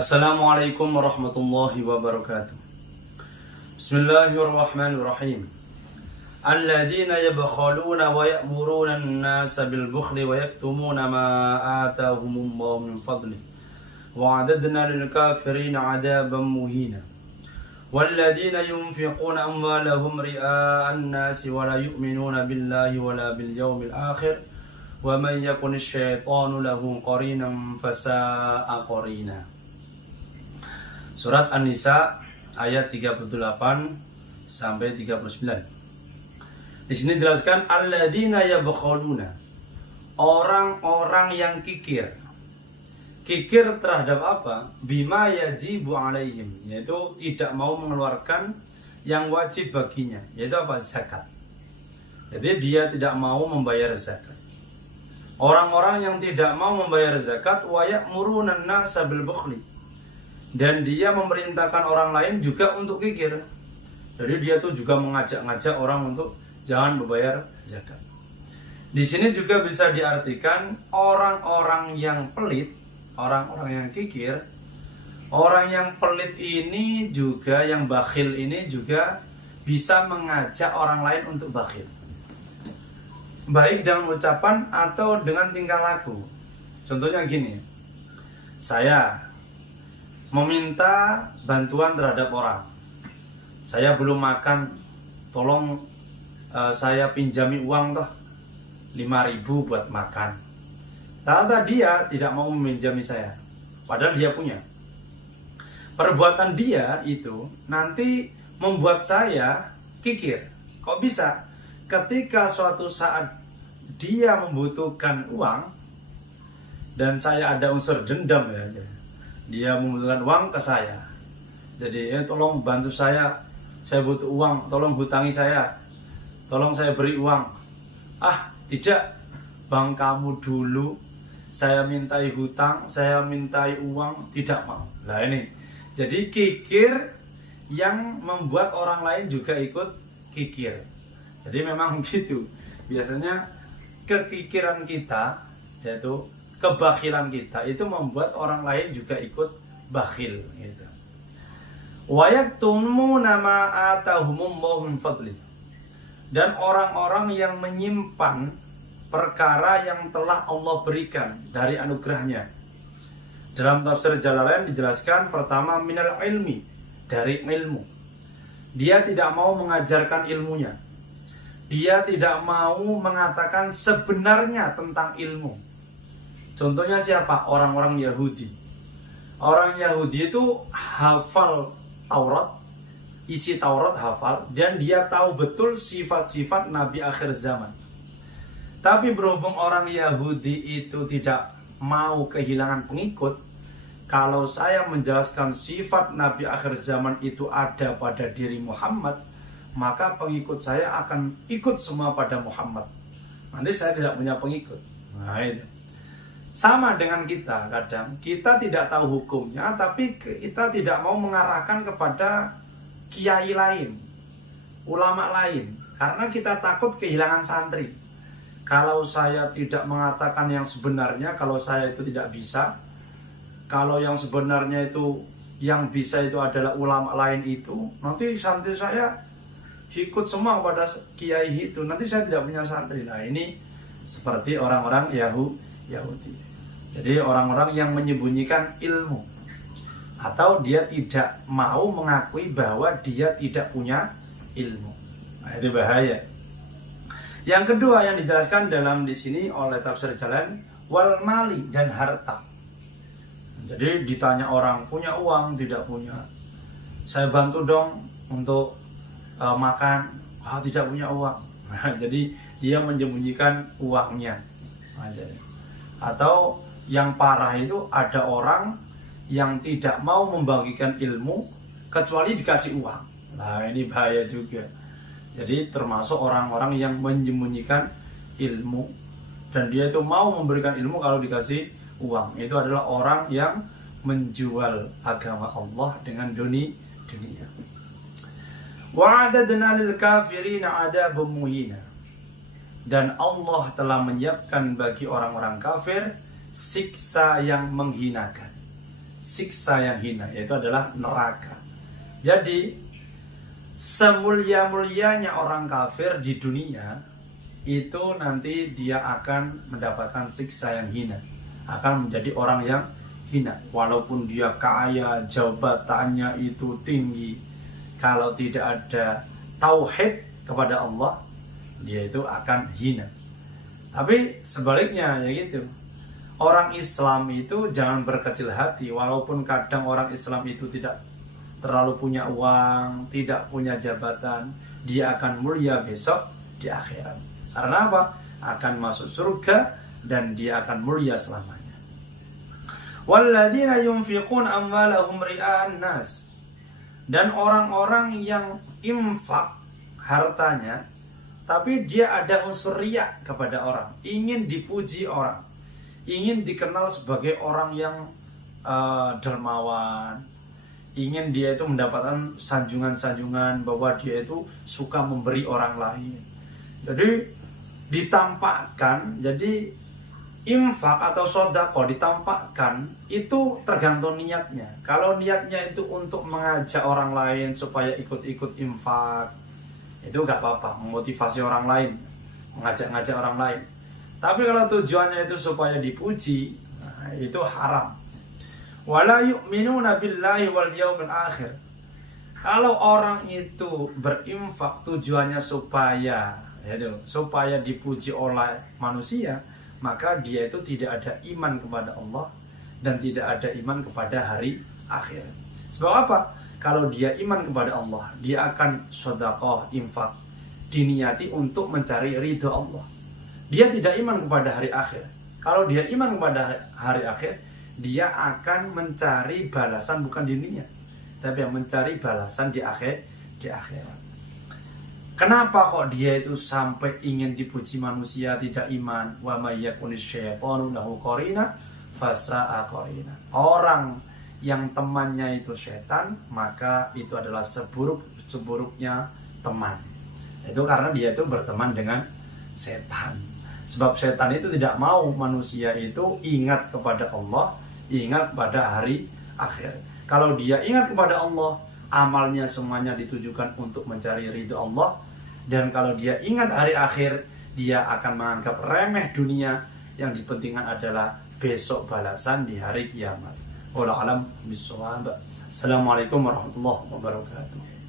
Assalamualaikum warahmatullahi wabarakatuh. Bismillahirrahmanirrahim. Alladzina yabkhaluna wa ya'muruna an-nasa bil bukhli wa yaktumuna ma atahumullahu min fadlihi wa 'adadna lil kafirina 'adaban muhina. Walladzina yunfiquna amwalahum ria'an nasi wa la yu'minuna billahi wa la bil yawmil akhir wa man yakunish syaitanu lahu qarinan fasa'a qarina. Surat An-Nisa ayat 38 sampai 39. Di sini dijelaskan alladzina yabkhaluna, orang-orang yang kikir. Kikir terhadap apa? Bima yajibu alaihim, yaitu tidak mau mengeluarkan yang wajib baginya, yaitu apa? Zakat. Jadi dia tidak mau membayar zakat. Orang-orang yang tidak mau membayar zakat wa ya'muruna an-nasa bil bukhli, dan dia memerintahkan orang lain juga untuk kikir. Jadi dia tuh juga mengajak-ngajak orang untuk jangan membayar zakat. Di sini juga bisa diartikan orang-orang yang pelit, orang-orang yang kikir. Orang yang pelit ini juga, yang bakhil ini juga bisa mengajak orang lain untuk bakhil, baik dengan ucapan atau dengan tingkah laku. Contohnya gini, saya meminta bantuan terhadap orang. Saya belum makan, tolong saya pinjami uang toh 5.000 buat makan. Ternyata dia tidak mau meminjami saya, padahal dia punya. Perbuatan dia itu nanti membuat saya kikir. Kok bisa? Ketika suatu saat dia membutuhkan uang dan saya ada unsur dendam ya, dia membutuhkan uang ke saya, jadi tolong bantu saya butuh uang, tolong hutangi saya, tolong saya beri uang. Tidak bang, kamu dulu, saya mintai hutang, saya mintai uang, tidak mau. Nah ini, jadi kikir yang membuat orang lain juga ikut kikir. Jadi memang gitu, biasanya kekikiran kita, yaitu kebakhilan kita, itu membuat orang lain juga ikut bakhil gitu. Wa yaktumuna ma atahumullahu min fadli, dan orang-orang yang menyimpan perkara yang telah Allah berikan dari anugerahnya. Dalam tafsir Jalalain dijelaskan, pertama minal ilmi, dari ilmu. Dia tidak mau mengajarkan ilmunya. Dia tidak mau mengatakan sebenarnya tentang ilmu. Contohnya siapa? Orang-orang Yahudi. Orang Yahudi itu hafal Taurat, isi Taurat hafal, dan dia tahu betul sifat-sifat Nabi akhir zaman. Tapi berhubung orang Yahudi itu tidak mau kehilangan pengikut, kalau saya menjelaskan sifat Nabi akhir zaman itu ada pada diri Muhammad, maka pengikut saya akan ikut semua pada Muhammad. Nanti saya tidak punya pengikut. Nah itu. Sama dengan kita, kadang kita tidak tahu hukumnya, tapi kita tidak mau mengarahkan kepada kiai lain, ulama lain, karena kita takut kehilangan santri. Kalau saya tidak mengatakan yang sebenarnya, kalau saya itu tidak bisa, kalau yang sebenarnya itu, yang bisa itu adalah ulama lain itu, nanti santri saya ikut semua pada kiai itu, nanti saya tidak punya santri. Nah ini seperti orang-orang Yahudi. Jadi orang-orang yang menyembunyikan ilmu, atau dia tidak mau mengakui bahwa dia tidak punya ilmu. Nah, itu bahaya. Yang kedua yang dijelaskan dalam di sini oleh tafsir Jalan, wal mali, dan harta. Jadi ditanya orang punya uang, tidak punya, saya bantu dong untuk makan, tidak punya uang. Nah, jadi dia menyembunyikan uangnya. Atau yang parah itu ada orang yang tidak mau membagikan ilmu kecuali dikasih uang. Nah ini bahaya juga. Jadi termasuk orang-orang yang menyembunyikan ilmu, dan dia itu mau memberikan ilmu kalau dikasih uang. Itu adalah orang yang menjual agama Allah dengan dunia. Wa'adadna lil kafirina 'adaban muhina, dan Allah telah menyiapkan bagi orang-orang kafir siksa yang menghinakan. siksa yang hina, yaitu adalah neraka. Jadi semulia-mulianya orang kafir di dunia itu nanti dia akan mendapatkan siksa yang hina, akan menjadi orang yang hina. Walaupun dia kaya, jabatannya itu tinggi, kalau tidak ada tauhid kepada Allah, dia itu akan hina. Tapi sebaliknya ya gitu, orang Islam itu jangan berkecil hati. Walaupun kadang orang Islam itu tidak terlalu punya uang, tidak punya jabatan, dia akan mulia besok di akhirat. Karena apa? Akan masuk surga dan dia akan mulia selamanya. Walladzina yunfiquna amwalahum ria'an nas. Dan orang-orang yang infak hartanya, tapi dia ada unsur riya kepada orang, ingin dipuji orang, ingin dikenal sebagai orang yang dermawan, ingin dia itu mendapatkan sanjungan-sanjungan bahwa dia itu suka memberi orang lain. Jadi ditampakkan, jadi infak atau sedekah ditampakkan itu tergantung niatnya. Kalau niatnya itu untuk mengajak orang lain supaya ikut-ikut infak, itu gak apa-apa, memotivasi orang lain, mengajak-ngajak orang lain. Tapi kalau tujuannya itu supaya dipuji, nah, itu haram. Wala yu'minuna billahi wal yaumil akhir. Kalau orang itu berinfak tujuannya supaya dipuji oleh manusia, maka dia itu tidak ada iman kepada Allah dan tidak ada iman kepada hari akhir. Sebab apa? Kalau dia iman kepada Allah, dia akan sedekah, infak, diniati untuk mencari ridho Allah. Dia tidak iman kepada hari akhir. Kalau dia iman kepada hari akhir, dia akan mencari balasan bukan di dunia, tapi yang mencari balasan di akhirat. Kenapa kok dia itu sampai ingin dipuji manusia, tidak iman? Wa may yakunis syaitanu lahu qarina fasa'a qarina. Orang yang temannya itu setan, maka itu adalah seburuk-seburuknya teman. Itu karena dia itu berteman dengan setan. Sebab setan itu tidak mau manusia itu ingat kepada Allah, ingat pada hari akhir. Kalau dia ingat kepada Allah, amalnya semuanya ditujukan untuk mencari ridho Allah. Dan kalau dia ingat hari akhir, dia akan menganggap remeh dunia. Yang dipentingkan adalah besok balasan di hari kiamat. Wallahu a'lam bishawab. Assalamualaikum warahmatullahi wabarakatuh.